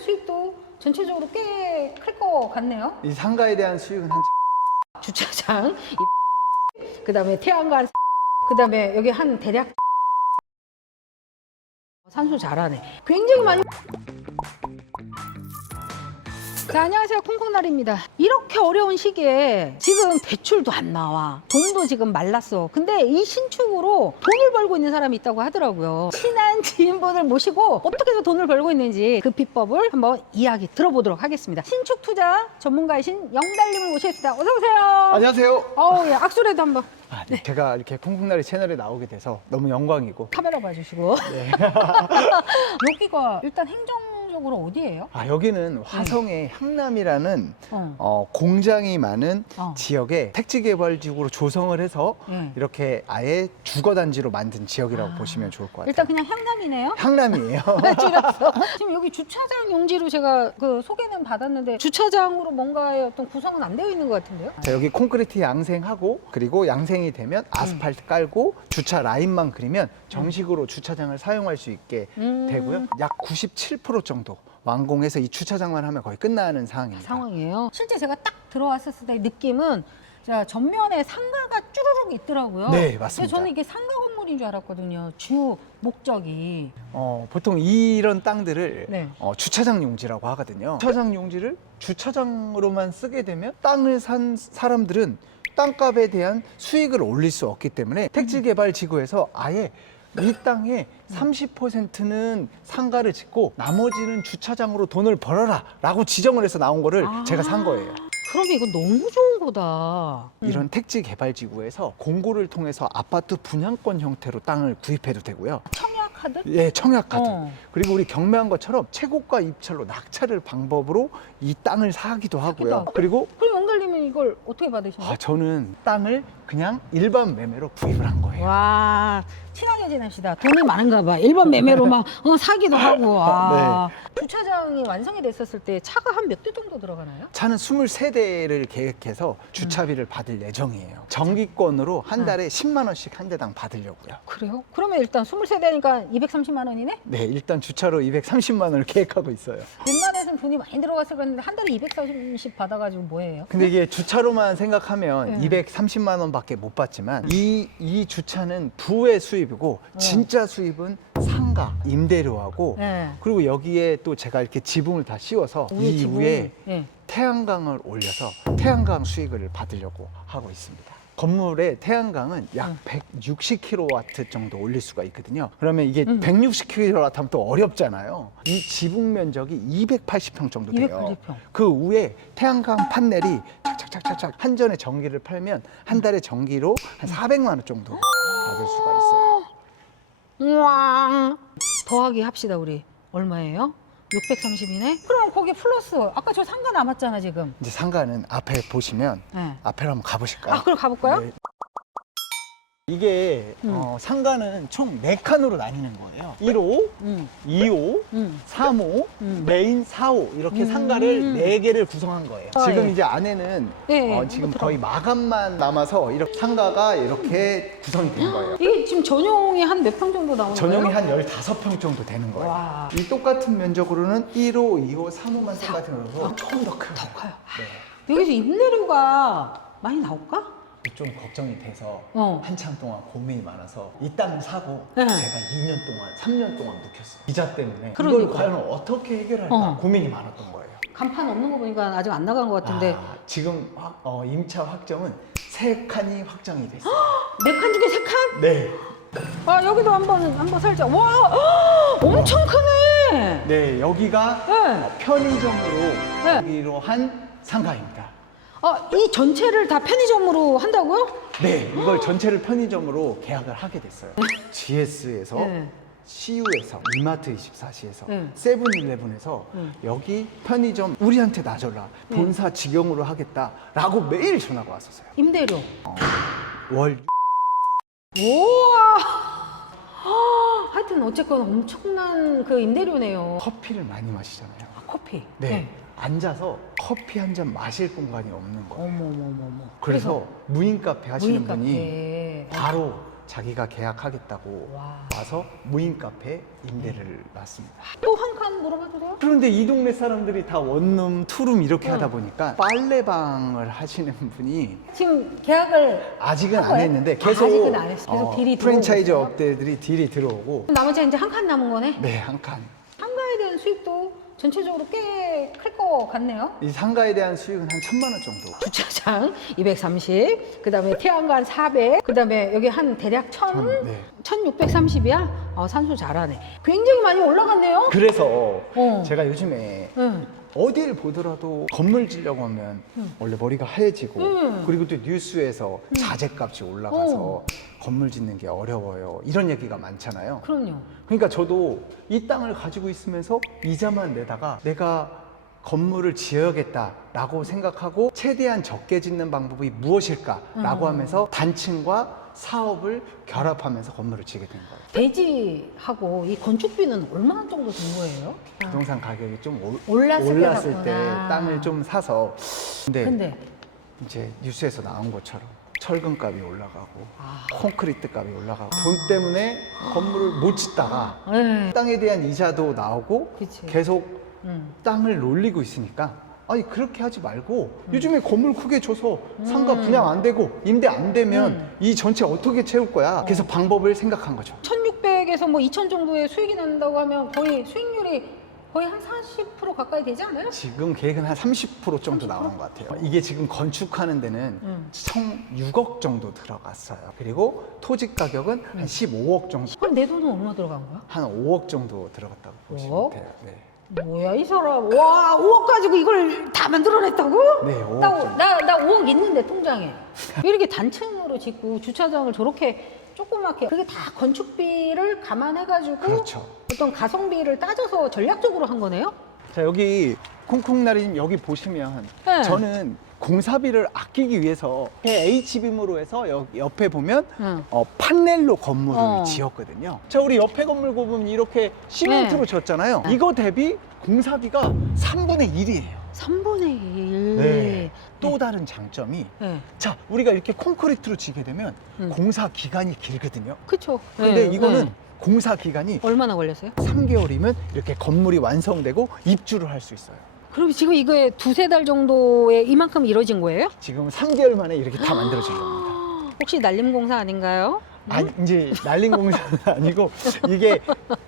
대한 수익도 전체적으로 꽤 클 것 같네요. 이 상가에 대한 수익은 한 주차장, 이 그다음에 태양관, 그다음에 여기 한 대략 산수 잘하네. 굉장히 많이. 자, 안녕하세요. 콩콩날입니다. 이렇게 어려운 시기에 지금 대출도 안 나와. 돈도 지금 말랐어. 근데 이 신축으로 돈을 벌고 있는 사람이 있다고 하더라고요. 친한 지인분을 모시고 어떻게 해서 돈을 벌고 있는지 그 비법을 한번 이야기 들어보도록 하겠습니다. 신축 투자 전문가이신 영달님을 모시겠습니다. 어서오세요. 안녕하세요. 어우, 예, 악수라도 한번 아, 네. 제가 이렇게 콩콩나리 채널에 나오게 돼서 너무 영광이고 카메라 봐주시고. 네. 여기가 일단 행정 적으로 어디예요? 아 여기는 화성의 향남이라는 어. 어, 공장이 많은 어. 지역에 택지 개발지구로 조성을 해서 네. 이렇게 아예 주거 단지로 만든 지역이라고 아. 보시면 좋을 것 같아요. 일단 그냥 향남이네요. 향남이에요. 줄여서 지금 여기 주차장 용지로 제가 그 소개는 받았는데 주차장으로 뭔가의 어떤 구성은 안 되어 있는 것 같은데요? 자, 여기 콘크리트 양생하고 그리고 양생이 되면 아스팔트 깔고 주차 라인만 그리면 정식으로 주차장을 사용할 수 있게 음. 되고요. 약 97% 정도 완공해서 이 주차장만 하면 거의 끝나는 상황입니다. 상황이에요. 실제 제가 딱 들어왔었을 때 느낌은 자 전면에 상가가 쭈르륵 있더라고요. 네, 맞습니다. 저는 이게 상가 건물인 줄 알았거든요. 주 목적이. 어, 보통 이런 땅들을 네. 어, 주차장 용지라고 하거든요. 주차장 용지를 주차장으로만 쓰게 되면 땅을 산 사람들은 땅값에 대한 수익을 올릴 수 없기 때문에 택지개발 지구에서 아예 이 땅의 30%는 상가를 짓고 나머지는 주차장으로 돈을 벌어라 라고 지정을 해서 나온 거를 아. 제가 산 거예요. 그러면 이거 너무 좋은 거다. 이런 택지 개발 지구에서 공고를 통해서 아파트 분양권 형태로 땅을 구입해도 되고요. 청약 하듯? 예, 청약 카드. 어. 그리고 우리 경매한 것처럼 최고가 입찰로 낙찰을 방법으로 이 땅을 사기도 하고요. 하기도 그리고 그럼 영달님은 이걸 어떻게 받으신 거예요? 아, 저는 땅을 그냥 일반 매매로 구입을 한 거예요. 와 친하게 지냅시다. 돈이 많은가 봐. 일반 매매로 막 어, 사기도 하고. 와. 주차장이 완성이 됐었을 때 차가 한 몇 대 정도 들어가나요? 차는 23대를 계획해서 주차비를 받을 예정이에요. 정기권으로 한 달에 10만 원씩 한 대당 받으려고요. 그래요? 그러면 일단 23대니까 230만 원이네? 네, 일단 주차로 230만 원을 계획하고 있어요. 웬만해서는 돈이 많이 들어갔을 건데 한 달에 240씩 받아가지고 뭐예요? 근데 이게 주차로만 생각하면 네. 230만 원밖에 못 받지만 이, 이 주차는 부의 수입이고 진짜 수입은 상가, 임대료하고 네. 그리고 여기에 또 제가 이렇게 지붕을 다 씌워서 위에 이 지붕. 위에 네. 태양광을 올려서 태양광 수익을 받으려고 하고 있습니다. 건물의 태양광은 약 160kW 정도 올릴 수가 있거든요. 그러면 이게 음. 160kW 하면 또 어렵잖아요. 이 지붕 면적이 280평 정도 돼요. 280평. 그 위에 태양광 판넬이 착착착착착 한 전에 전기를 팔면 한 달에 전기로 한 400만 원 정도 받을 수가 있어요. 우와. 더하기 합시다 우리. 얼마예요? 630이네? 그럼 거기 플러스 아까 저 상가 남았잖아 지금. 이제 상가는 앞에 보시면 네. 앞에로 한번 가보실까요? 아 그럼 가볼까요? 네. 이게 음. 어, 상가는 총 네칸으로 나뉘는 거예요. 1호, 음. 2호, 음. 3호, 음. 메인 4호 이렇게 음. 상가를 네개를 구성한 거예요. 아, 지금 예. 이제 안에는 예, 어, 예. 지금 한번 거의 마감만 남아서 이렇게 상가가 이렇게 구성이 된 거예요. 이게 지금 전용이 한 몇 평 정도 나오는 전용이 거예요? 한 15평 정도 되는 거예요. 와. 이 똑같은 면적으로는 1호, 2호, 3호만 똑같은 거라서 조금 더 커요. 더 커요. 네. 여기서 임대료가 많이 나올까? 좀 걱정이 돼서 어. 한참 동안 고민이 많아서 이 땅을 사고 네. 제가 2년 동안, 3년 동안 묵혔어요. 이자 때문에 그러니까. 이걸 과연 어떻게 해결할까 어. 고민이 많았던 거예요. 간판 없는 거 보니까 아직 안 나간 것 같은데 아, 지금 확- 어, 임차 확정은 세 칸이 확정이 됐어요. 네 칸 중에 세 칸? 네. 아 여기도 한번 한번 살짝 와 엄청 크네. 네, 여기가 네. 어, 편의점으로 네. 여기로 한 상가입니다. 아 이 전체를 다 편의점으로 한다고요? 네, 이걸 전체를 편의점으로 계약을 하게 됐어요. GS에서 네. CU에서 이마트 24시에서 네. 세븐일레븐에서 네. 여기 편의점 우리한테 놔줘라 본사 직영으로 하겠다라고 매일 전화가 왔었어요. 임대료. 월 우와. 아, 하여튼 어쨌건 엄청난 그 임대료네요. 커피를 많이 마시잖아요. 아, 커피. 네. 앉아서 커피 한 잔 마실 공간이 없는 거예요. 어머 어머 어머 어머. 그래서 무인 카페 하시는 무인 분이 카페. 바로 자기가 계약하겠다고 와. 와서 무인 카페 임대를 놨습니다. 또 한 칸 물어봐도 돼요? 그런데 이 동네 사람들이 다 원룸, 투룸 이렇게 응. 하다 보니까 빨래방을 하시는 분이 지금 계약을 아직은 한 안 거예요? 했는데 아, 계속, 아직은 안 했어. 계속 딜이 들어오고 프랜차이즈 있어요? 업체들이 딜이 들어오고 나머지 이제 한 칸 남은 거네. 네, 한 칸. 상가에 대한 수익도 전체적으로 꽤 클 것 같네요. 이 상가에 대한 수익은 한 천만 원 정도. 주차장 230, 그 다음에 태양관 400, 그 다음에 여기 한 대략 1000, 천, 네. 1630이야? 어, 산소 잘하네. 굉장히 많이 올라갔네요. 그래서 어. 제가 요즘에 응. 어딜 보더라도 건물 지려고 하면 원래 머리가 하얘지고 음. 그리고 또 뉴스에서 자재값이 올라가서 어. 건물 짓는 게 어려워요. 이런 얘기가 많잖아요. 그럼요. 그러니까 저도 이 땅을 가지고 있으면서 이자만 내다가 내가 건물을 지어야겠다라고 생각하고 최대한 적게 짓는 방법이 무엇일까라고 음. 하면서 단층과 사업을 결합하면서 건물을 지게 된 거예요. 대지하고 이 건축비는 얼마 정도 든 거예요? 부동산 가격이 좀 올- 올랐을 때 올랐을 때. 땅을 좀 사서 근데, 근데 이제 뉴스에서 나온 것처럼 철근 값이 올라가고 아. 콘크리트 값이 올라가고 돈 때문에 건물을 못 짓다가 네. 땅에 대한 이자도 나오고 그치. 계속 음. 땅을 놀리고 있으니까 아니 그렇게 하지 말고 요즘에 건물 크게 줘서 상가 음. 분양 안 되고 임대 안 되면 음. 이 전체 어떻게 채울 거야 그래서 방법을 생각한 거죠 1600에서 뭐 2000 정도의 수익이 난다고 하면 거의 수익률이 거의 한 40% 가까이 되지 않아요? 지금 계획은 한 30% 정도 나오는 것 같아요 이게 지금 건축하는 데는 음. 총 6억 정도 들어갔어요 그리고 토지 가격은 한 15억 정도 그럼 내 돈은 얼마 들어간 거야? 한 5억 정도 들어갔다고 보시면 5억? 돼요 네. 뭐야 이 사람 와 5억 가지고 이걸 다 만들어냈다고? 네, 5억 나, 정도. 나, 나 5억 있는데 통장에 이렇게 단층으로 짓고 주차장을 저렇게 조그맣게 그게 다 건축비를 감안해가지고 그렇죠. 어떤 가성비를 따져서 전략적으로 한 거네요? 자 여기 콩콩나리님 여기 보시면 네. 저는 공사비를 아끼기 위해서 H빔으로 해서 여- 옆에 보면 응. 어, 판넬로 건물을 어. 지었거든요. 자 우리 옆에 건물 보면 이렇게 시멘트로 네. 지었잖아요. 네. 이거 대비 공사비가 3분의 1이에요. 3분의 1 네. 또 다른 장점이 네. 자 우리가 이렇게 콘크리트로 지게 되면 음. 공사 기간이 길거든요. 그쵸 근데 네, 이거는 네. 공사 기간이 얼마나 걸렸어요? 3개월이면 이렇게 건물이 완성되고 입주를 할 수 있어요. 그럼 지금 이거에 두세 달 정도에 이만큼 이루어진 거예요? 지금 3개월 만에 이렇게 다 만들어진 겁니다. 혹시 날림공사 아닌가요? 아니, 이제 날린 공사는 아니고 이게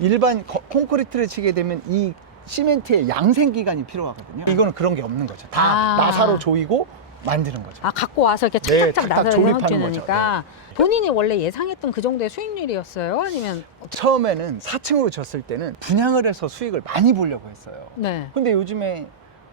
일반 거- 콘크리트를 치게 되면 이 시멘트의 양생 기간이 필요하거든요. 이거는 그런 게 없는 거죠. 다 아. 나사로 조이고 만드는 거죠. 아 갖고 와서 이렇게 네, 착착착 착착 나서 조립하는 해주니까 본인이 원래 예상했던 그 정도의 수익률이었어요? 아니면 처음에는 4층으로 졌을 때는 분양을 해서 수익을 많이 보려고 했어요. 네. 근데 요즘에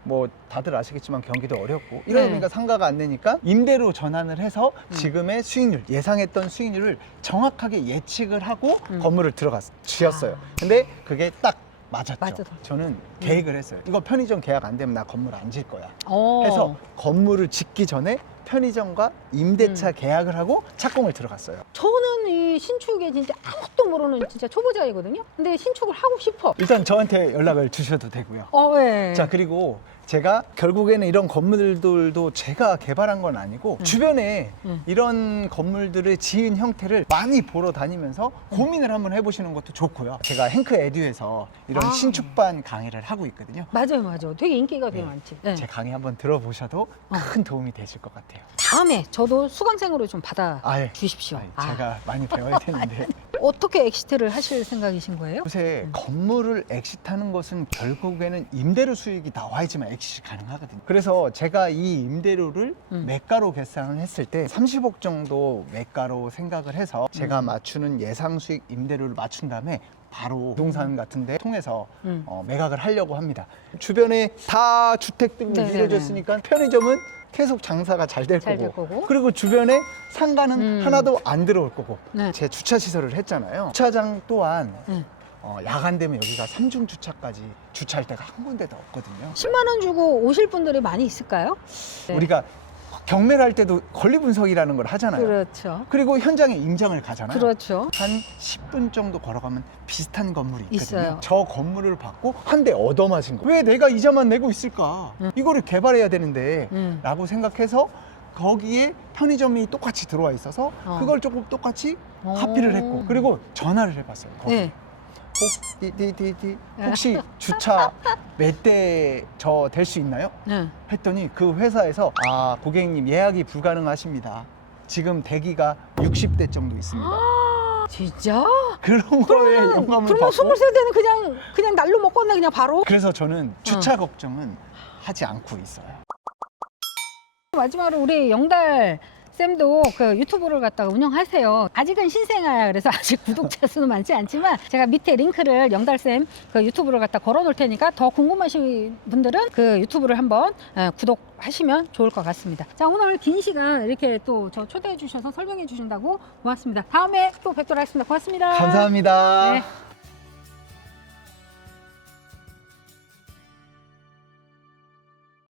뭐 다들 아시겠지만 경기도 어렵고 네. 보니까 상가가 안 되니까 임대로 전환을 해서 음. 지금의 수익률 예상했던 수익률을 정확하게 예측을 하고 음. 건물을 들어갔 지었어요. 아. 근데 그게 딱 맞았죠. 맞았어. 저는 계획을 했어요. 이거 편의점 계약 안 되면 나 건물 안 질 거야. 어. 해서 건물을 짓기 전에 편의점과 임대차 음. 계약을 하고 착공을 들어갔어요. 저는 이 신축에 진짜 아무것도 모르는 진짜 초보자이거든요. 근데 신축을 하고 싶어. 일단 저한테 연락을 주셔도 되고요. 어, 예. 자 그리고 제가 결국에는 이런 건물들도 제가 개발한 건 아니고 주변에 음. 이런 건물들을 지은 형태를 많이 보러 다니면서 음. 고민을 한번 해보시는 것도 좋고요. 제가 행크 에듀에서 이런 아. 신축반 강의를 하고 있거든요. 맞아요, 맞아요. 되게 인기가 되게 네. 많지. 예. 제 강의 한번 들어보셔도 어. 큰 도움이 되실 것 같아요. 다음에 저도 수강생으로 좀 받아 아, 예. 주십시오. 아이, 아, 제가 많이 배워야 되는데 어떻게 엑시트를 하실 생각이신 거예요? 요새 건물을 엑시트하는 것은 결국에는 임대료 수익이 나와야지만 엑시트 가능하거든요. 그래서 제가 이 임대료를 음. 매가로 계산을 했을 때 30억 정도 매가로 생각을 해서 제가 음. 맞추는 예상 수익 임대료를 맞춘 다음에 바로 부동산 같은 데 통해서 음. 어, 매각을 하려고 합니다. 주변에 다 주택들이 네네네. 이루어졌으니까 편의점은 계속 장사가 잘 될잘될 거고. 거고. 그리고 주변에 상가는 음. 하나도 안 들어올 거고 네. 제 주차 시설을 했잖아요. 주차장 또한 네. 어, 야간 되면 여기가 삼중 주차까지 주차할 데가 한 군데도 없거든요. 10만 원 주고 오실 분들이 많이 있을까요? 네. 우리가 경매를 할 때도 권리 분석이라는 걸 하잖아요. 그렇죠. 그리고 현장에 임장을 가잖아요. 그렇죠. 한 10분 정도 걸어가면 비슷한 건물이 있거든요. 있어요. 저 건물을 받고 한 대 얻어맞은 거. 왜 내가 이자만 내고 있을까? 음. 이거를 개발해야 되는데 음. 라고 생각해서 거기에 편의점이 똑같이 들어와 있어서 어. 그걸 조금 똑같이 오. 카피를 했고 그리고 전화를 해봤어요. 거기. 네. 혹, 디, 디, 디, 디. 혹시 주차 몇 대 저 될 수 있나요? 네. 했더니 그 회사에서 아 고객님 예약이 불가능하십니다. 지금 대기가 60대 정도 있습니다. 진짜? 그런 거에 영감을 그러면 받고 스물 세 대는 그냥 그냥 날로 먹겠네 그냥 바로. 그래서 저는 주차 걱정은 하지 않고 있어요. 마지막으로 우리 영달 쌤도 그 유튜브를 갖다가 운영하세요. 아직은 신생아야 그래서 아직 구독자 수는 많지 않지만 제가 밑에 링크를 영달 쌤 그 유튜브를 갖다 걸어 놓을 테니까 더 궁금하신 분들은 그 유튜브를 한번 어, 구독하시면 좋을 것 같습니다. 자 오늘 긴 시간 이렇게 또 저 초대해 주셔서 설명해 주신다고 고맙습니다. 다음에 또 뵙도록 하겠습니다. 고맙습니다. 감사합니다. 네.